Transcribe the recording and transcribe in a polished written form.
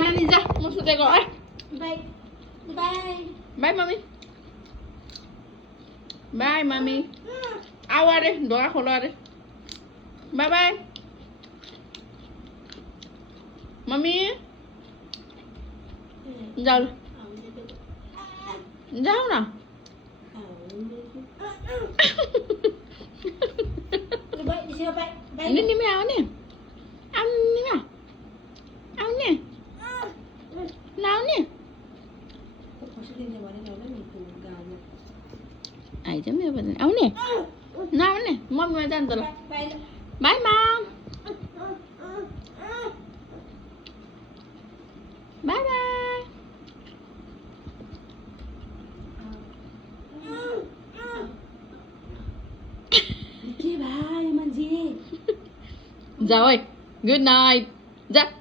Nani ra, một sự tay gọi. Bye. Bye. Bye mommy. Bye mommy. Ao qua đi, đồ ăn khổ lo đi. Bye bye. Mommy. Giờ. Giờ nào. Đi siêu vậy. Ini ni meow ni. Ăn ni meow. Ăn ni. Nào ni. Ai chấm như vậy. Ăn ni. Nào ni. Mom mà ăn rồi. Bye mom. Bye bye. Đi bye, làm gì? Rồi, good night. Dạ.